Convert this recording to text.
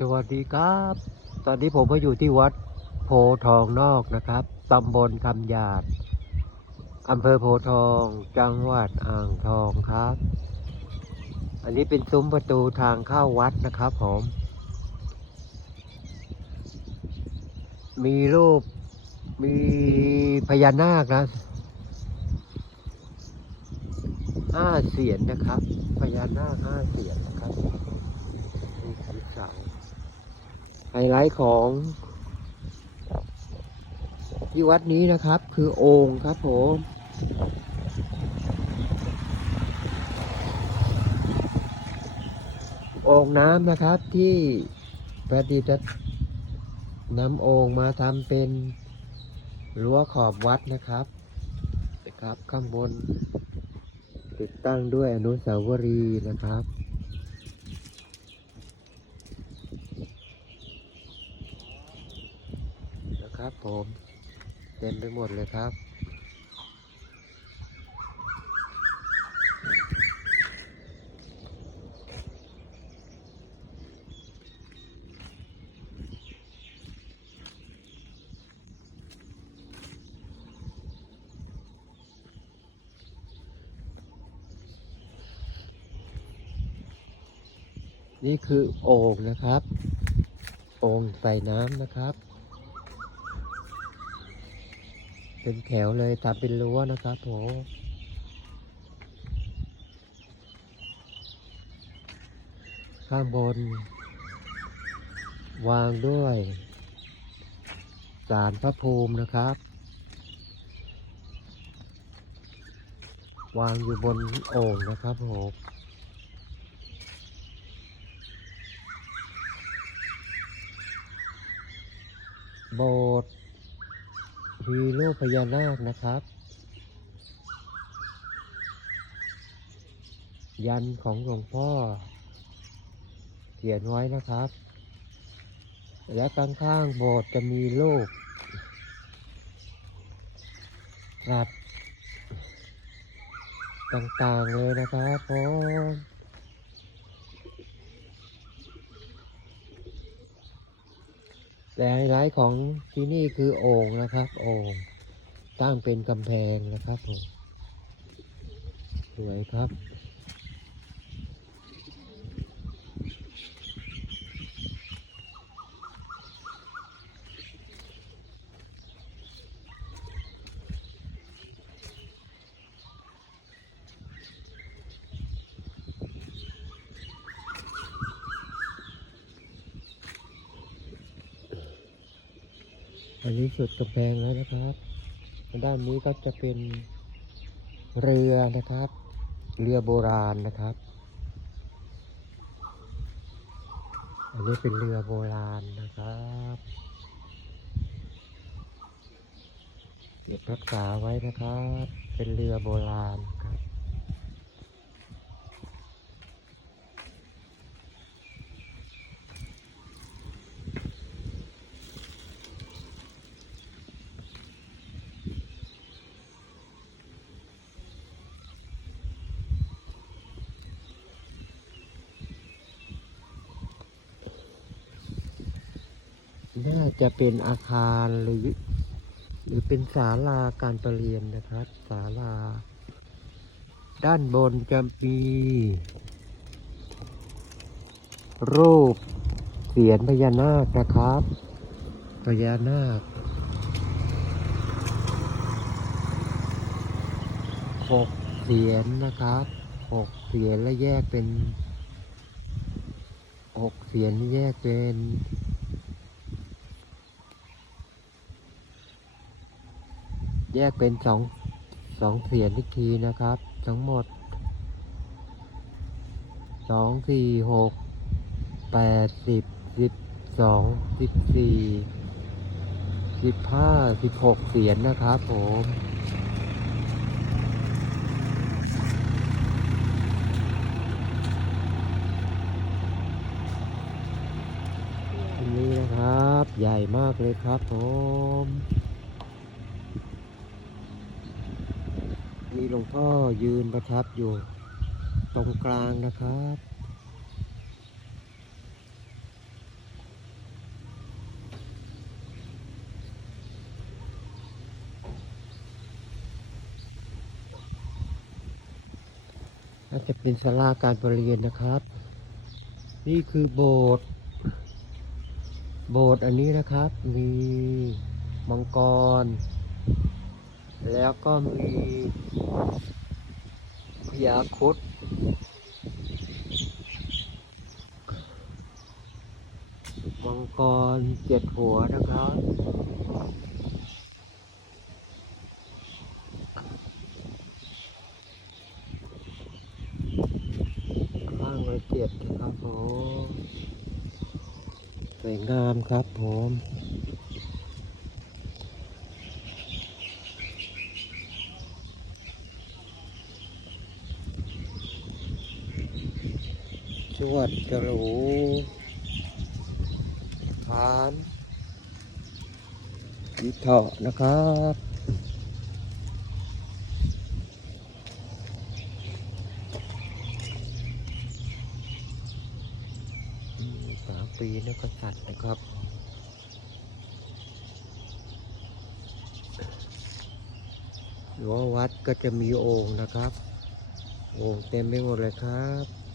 สวัสดีครับ ตอนนี้ผมมาอยู่ที่วัดโพทองนอกนะครับ ตำบลคำหยาด อำเภอโพทอง จังหวัดอ่างทองครับ อันนี้เป็นซุ้มประตูทางเข้าวัดนะครับผม มีรูป มีพญานาคนะห้าเสียนนะครับ พญานาคห้าเสียนนะครับมีสีเสา ไฮไลท์ของที่วัดนี้นะครับ คือโอ่งครับผมโอ่งน้ำนะครับที่ประดิษฐ์นำโอ่งมาทำเป็นรั้วขอบวัดนะครับนะครับ ข้างบน ติดตั้งด้วยอนุสาวรีย์นะครับ นะครับ ผม เต็มไปหมดเลยครับ นี่คือโอ่งนะครับ โอ่งใส่น้ำนะครับ เป็นแถวเลยทำเป็นรั้วนะครับผมข้างบน วางด้วยสารพระภูมินะครับ วางอยู่บนโอ่งนะครับผมโบสถ์ มีรูปพญานาคนะครับ ยันของหลวงพ่อ เขียนไว้นะครับ และข้างๆโบสถ์จะมีรูปสัตว์ต่างๆเลยนะครับผม แต่ไฮไลท์ของที่นี่คือโอ่งนะครับโอ่งตั้งเป็นกำแพงนะครับผมสวยครับ อันนี้สุดกำแพงแล้วนะครับด้านนี้ก็จะเป็นเรือนะครับ เรือโบราณนะครับ อันนี้เป็นเรือโบราณนะครับเก็บรักษาไว้นะครับ เป็นเรือโบราณ น่าจะเป็นอาคารหรือ หรือเป็นศาลาการประเรียนนะครับศาลา ด้านบนจะมีรูปเสียนพญานาคนะครับพญานาคหกเสียนนะครับหกเสียนและแยกเป็นหกเสียนแยกเป็น แยกเป็นสองสองเสียนอีกทีนะครับ ทั้งหมดสองสี่หกแปดสิบสิบสองสิบสี่สิบห้าสิบหกเสียนนะครับผมอันนี้นะครับ ใหญ่มากเลยครับผม มีหลวงพ่อยืนประทับอยู่ตรงกลางนะครับ น่าจะเป็นศาลาการประเรียนนะครับ นี่คือโบสถ์ โบสถ์อันนี้นะครับ มีมังกร แล้วก็มีพญาคุดมังกรเจ็ดหัวนะครับ ข้างละเจ็ดนะครับผม สวยงามครับผม จวดจรูทานยิเถาะนะครับสามปีนักษัตริย์นะครับหรือว่าวัดก็จะมีโอ่งนะครับ โอ่งเต็มไปหมดเลยครับ